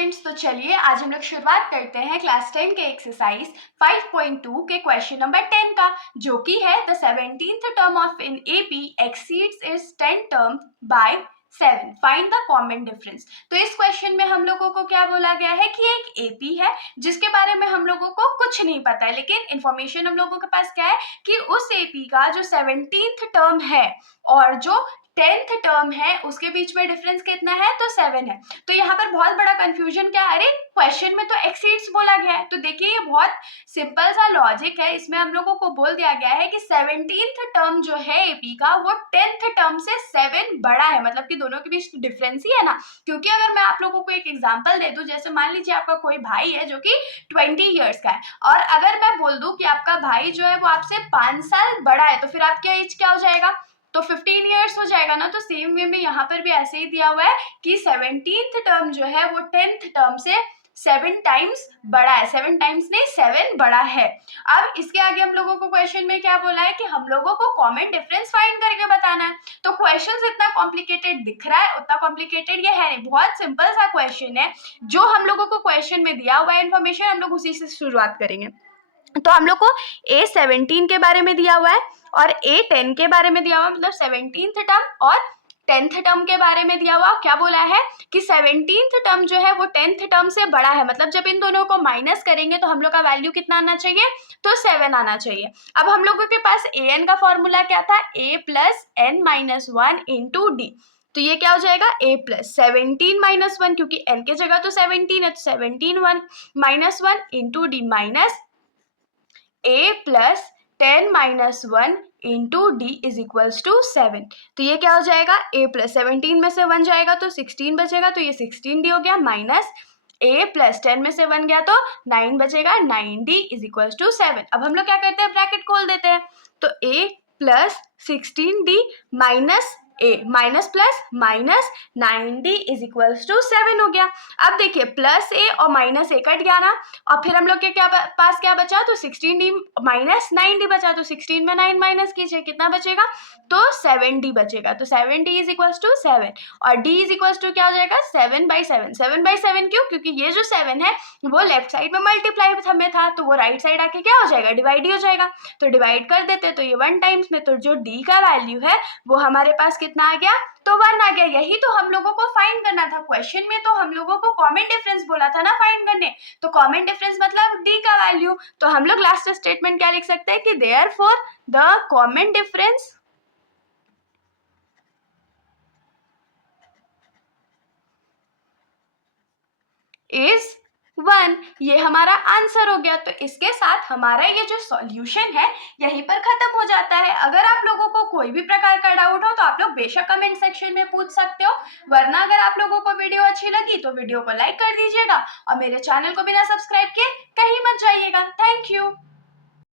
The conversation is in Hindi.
स्टूडेंट्स, तो चलिए आज हम लोग शुरुआत करते हैं क्लास 10 के एक्सरसाइज 5.2 के क्वेश्चन नंबर 10 का, जो कि है the 17th term of in AP exceeds its 10 term by 7, find the common difference. तो इस क्वेश्चन में हम लोगों को क्या बोला गया है कि एक एपी है जिसके बारे में हम लोगों को कुछ नहीं पता है, लेकिन इंफॉर्मेशन हम लोगों के पास क्या है कि उस एपी का जो 17th टर्म है और जो 10th टर्म है उसके बीच में डिफरेंस कितना है, तो 7 है। तो यहाँ पर बहुत बड़ा कंफ्यूजन क्या है, अरे क्वेश्चन में तो एक्सीड्स बोला गया है। तो देखिए ये बहुत सिंपल सा लॉजिक है, इसमें हम लोगों को बोल दिया गया है कि 17th टर्म जो है एपी का वो 10th टर्म से 7 बड़ा है, मतलब कि दोनों के बीच डिफरेंस ही है ना। क्योंकि अगर मैं आप लोगों को एक एग्जांपल दे दूं, जैसे मान लीजिए आपका कोई भाई है जो कि 20 ईयर्स का है, और अगर मैं बोल दूं कि आपका भाई जो है वो आपसे 5 साल बड़ा है, तो फिर आपका एज क्या हो जाएगा, तो 15 ईयर्स हो जाएगा ना। तो सेम वे में यहाँ पर भी ऐसे ही दिया हुआ है कि 17th टर्म जो है वो 10th टर्म से 7 टाइम्स बड़ा है, 7 टाइम्स नहीं 7 बड़ा है। अब इसके आगे हम लोगों को क्वेश्चन में क्या बोला है कि हम लोगों को कॉमन डिफरेंस फाइंड करके बताना है। तो क्वेश्चन जितना कॉम्प्लिकेटेड दिख रहा है उतना कॉम्प्लिकेटेड ये है नहीं, बहुत सिंपल सा क्वेश्चन है। जो हम लोगों को क्वेश्चन में दिया हुआ है इन्फॉर्मेशन, हम लोग उसी से शुरुआत करेंगे। तो हम लोग को A17 के बारे में दिया हुआ है और A10 के बारे में दिया हुआ है, मतलब 17th टर्म और 10th टर्म के बारे में दिया हुआ। क्या बोला है कि 17th टर्म जो है वो 10th टर्म से बड़ा है, मतलब जब इन दोनों को माइनस करेंगे तो हम लोग का वैल्यू कितना आना चाहिए, तो 7 आना चाहिए। अब हम लोगों के पास an का फॉर्मूला क्या था, a plus n minus 1 into D. तो ये क्या हो जाएगा, a प्लस 17 माइनस 1, क्योंकि n के जगह तो 17 है, तो 17 1 minus 1 into d minus a plus 10 minus 1 into d is equals to 7। तो ये क्या हो जाएगा, a प्लस 17 में से 1 जाएगा तो 16 बचेगा, तो ये 16d हो गया, माइनस a प्लस 10 में से 1 गया तो 9 बचेगा, 9d इज इक्वल्स टू 7। अब हम लोग क्या करते हैं, ब्रैकेट खोल देते हैं। तो a plus 16d minus a minus plus minus 9d is equals to 7 हो गया। अब देखिए प्लस a और माइनस a कट गया ना, और फिर हम लोग के पास क्या बचा, तो 16d माइनस 9d बचा, तो 16 में 9 माइनस कीजिए, कितना बचेगा, तो 7d बचेगा। तो 7d इज इक्वल्स टू 7 और d इज इक्वल्स टू क्या हो जाएगा, 7/7। 7/7 क्यों, क्योंकि ये जो 7 है वो लेफ्ट साइड में मल्टीप्लाई में था, तो वो राइट साइड आके क्या हो जाएगा, डिवाइड ही हो जाएगा। तो डिवाइड कर देते तो ये 1 टाइम्स में, तो जो d का वैल्यू है वो हमारे पास कितना आ गया, तो 1 आ गया। यही तो हम लोगों को फाइंड करना था क्वेश्चन में, तो हम लोगों को कॉमन डिफरेंस बोला था ना फाइंड करने। तो कॉमन डिफरेंस मतलब d का वैल्यू। तो हम लोग लास्ट स्टेटमेंट क्या लिख सकते हैं कि therefore the common difference is 1। ये हमारा आंसर हो गया। तो इसके साथ हमारा ये जो सॉल्यूशन है यहीं पर खत्म हो जाता है। अगर आप लोगों को कोई भी प्रकार का डाउट हो तो आप लोग बेशक कमेंट सेक्शन में पूछ सकते हो, वरना अगर आप लोगों को वीडियो अच्छी लगी तो वीडियो को लाइक कर दीजिएगा और मेरे चैनल को बिना सब्सक्राइब किए कहीं मत जाइएगा। Thank you.